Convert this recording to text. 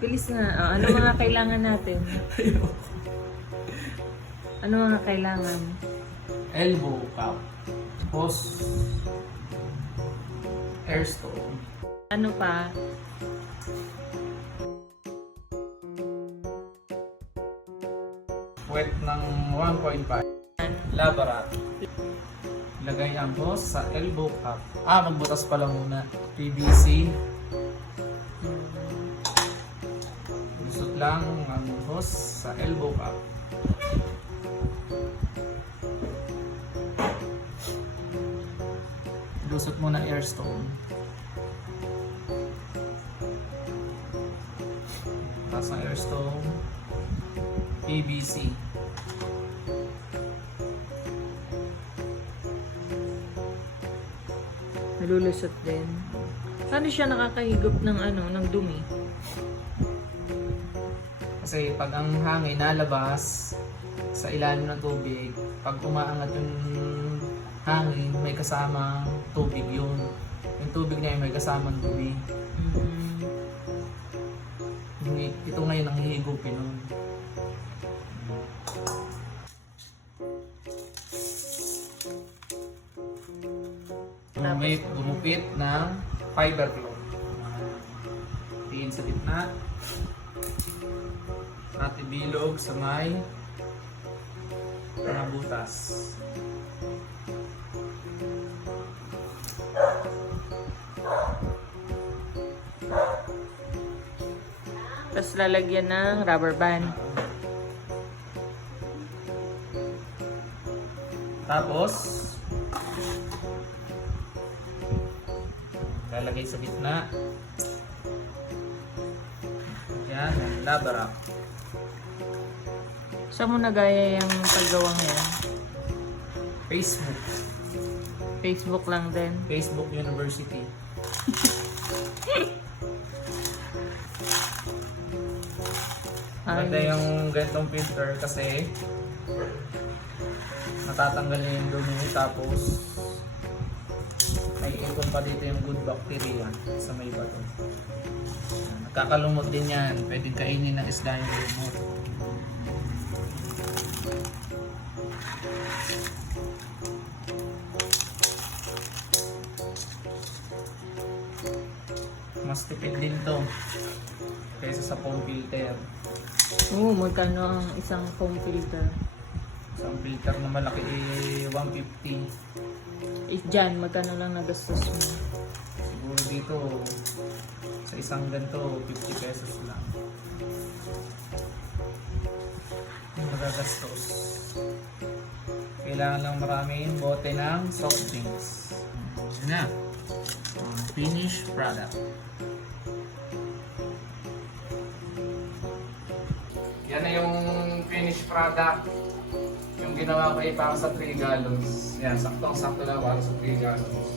Bilis na. Ano mga kailangan natin? Ano mga kailangan? Elbow cup. Tapos, air stone. Ano pa? Wet ng 1.5. Lava rat. Lagay ang hose sa elbow cup. Magbutas pala muna. PVC. Lusot lang ang hose sa elbow cup. Lusot muna air stone. Tapos ang air stone. PVC. Nalulusot din. Paano siya nakakahigop ng ng dumi? Kasi pag ang hangin nalabas sa ilalim ng tubig, pag umaangat yung hangin, may kasamang tubig yun. Yung tubig na yun may kasamang dumi. Ito ngayon ang hihigupin nun. Gumupit ng fiber cloth. Tiin sa gitna. At ibilog sa may mga butas. Tapos lalagyan ng rubber band. Tapos, lalagay sa gitna. Yan, lava rock. Saan mo nagaya yung paggawang yan? Facebook. Facebook lang din. Facebook University. Maganda yung ganitong filter kasi natatanggal niya yung dumi, tapos may ipon pa dito yung good bacteria sa may bato. Nakakalumot din yan, pwedeng kainin ng isda yung lumot. Mas tipid din to kaysa sa foam filter. Oo, magkano ang isang foam filter? Isang filter na malaki 150. Dyan, magkano lang nagastos mo? Siguro dito sa isang ganito 50 pesos lang. Yung magagastos. Kailangan lang maraming bote ng soft drinks. Yun na. Finished product. Yan na yung finished product. Yung ginawa ko ay para sa 3 gallons. Yan, saktong-sakto lang para sa 3 gallons.